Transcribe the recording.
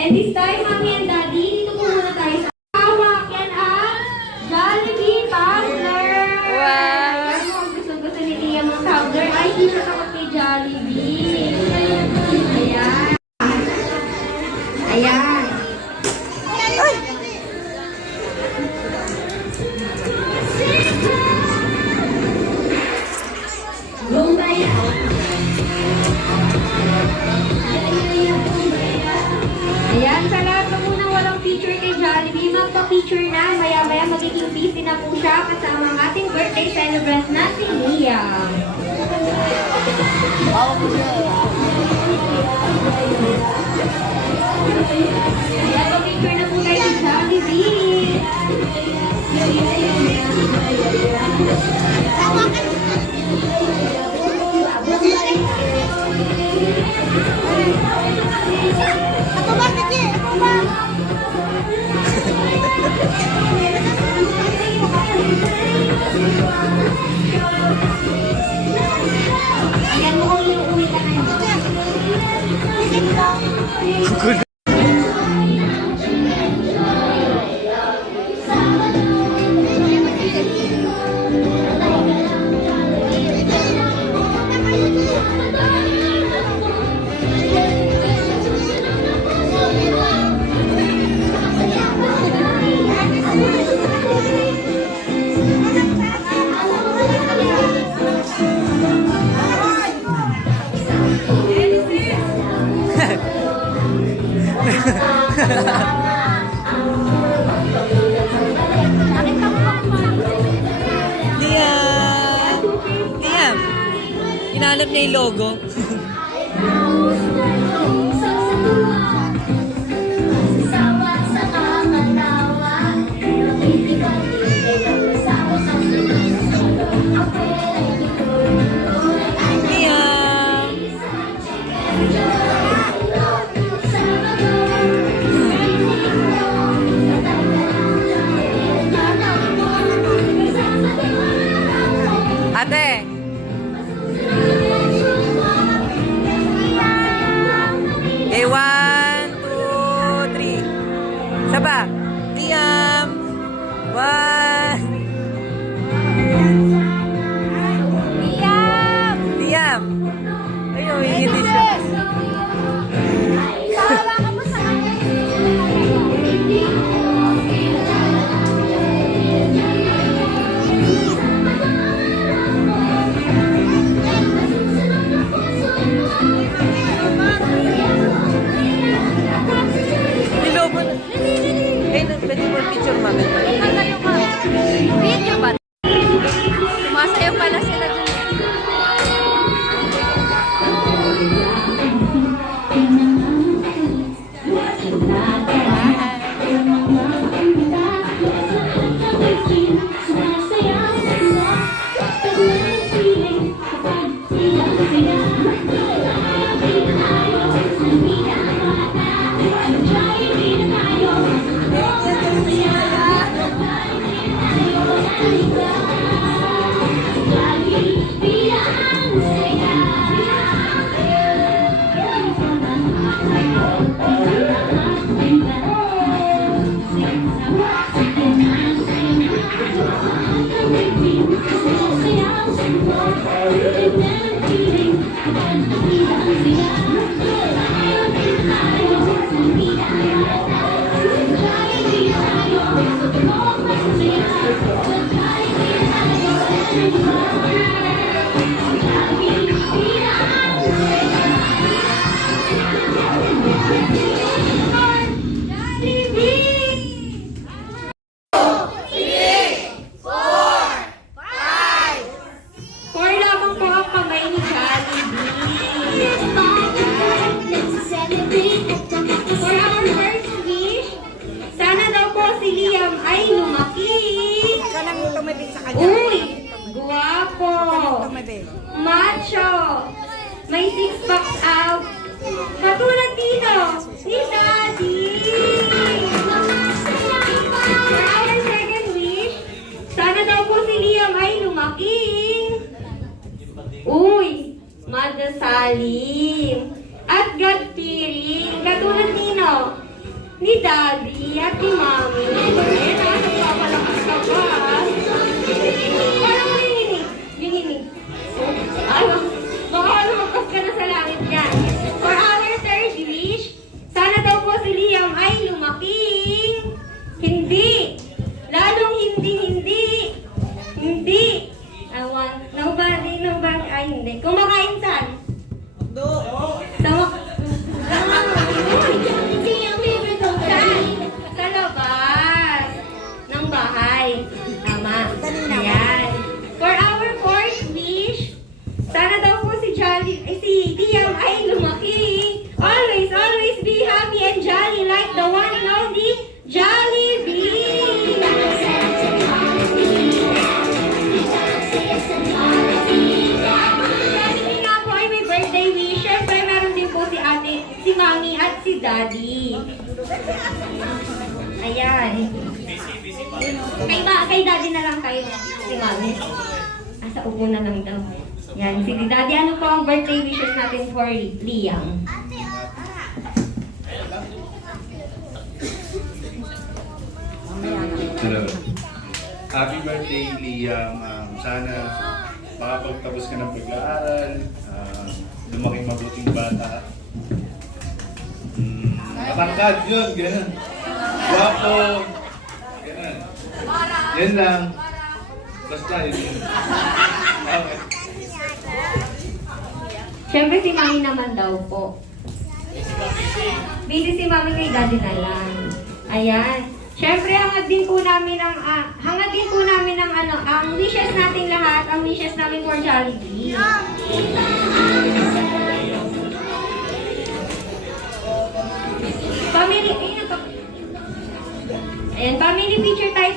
And this time, Mami and Daddy, dito po muna tayo sa hawak. Yan ang Jollibee Tumbler. Wow. Ano ang gusto-gusto ni Tia mga tumbler? Ay, di na takot kay Jollibee. Ayan. Ayan. Lumbaya. Na po siya kasama ang ating birthday celebrant na si Liam. Ayan, mag-picture na po tayo si Jollibee. Ako ko. Liam! Hinahanap niya yung logo. bye Four 离 daddy na lang kayo, si mami. Asa upo na lang daw. Yan, sige daddy, ano po ang birthday wishes natin for Liam? Hello. Happy birthday, Liam. Um, sana makapagtapos ka ng pag-aaral, um, lumaking mabuting bata. Mm, matangkad yun, gano'n. Guwapo. Gano'n. Yan lang. Basta yun. Okay. Siyempre si Mami naman daw po. Busy si Mami kay Daddy na lang. Ayan. Siyempre, hangad din po namin ang, uh, hangad din po namin ang ano, ang wishes nating lahat, ang wishes namin for Jollibee. Family, ayun, Ayan, family picture tayo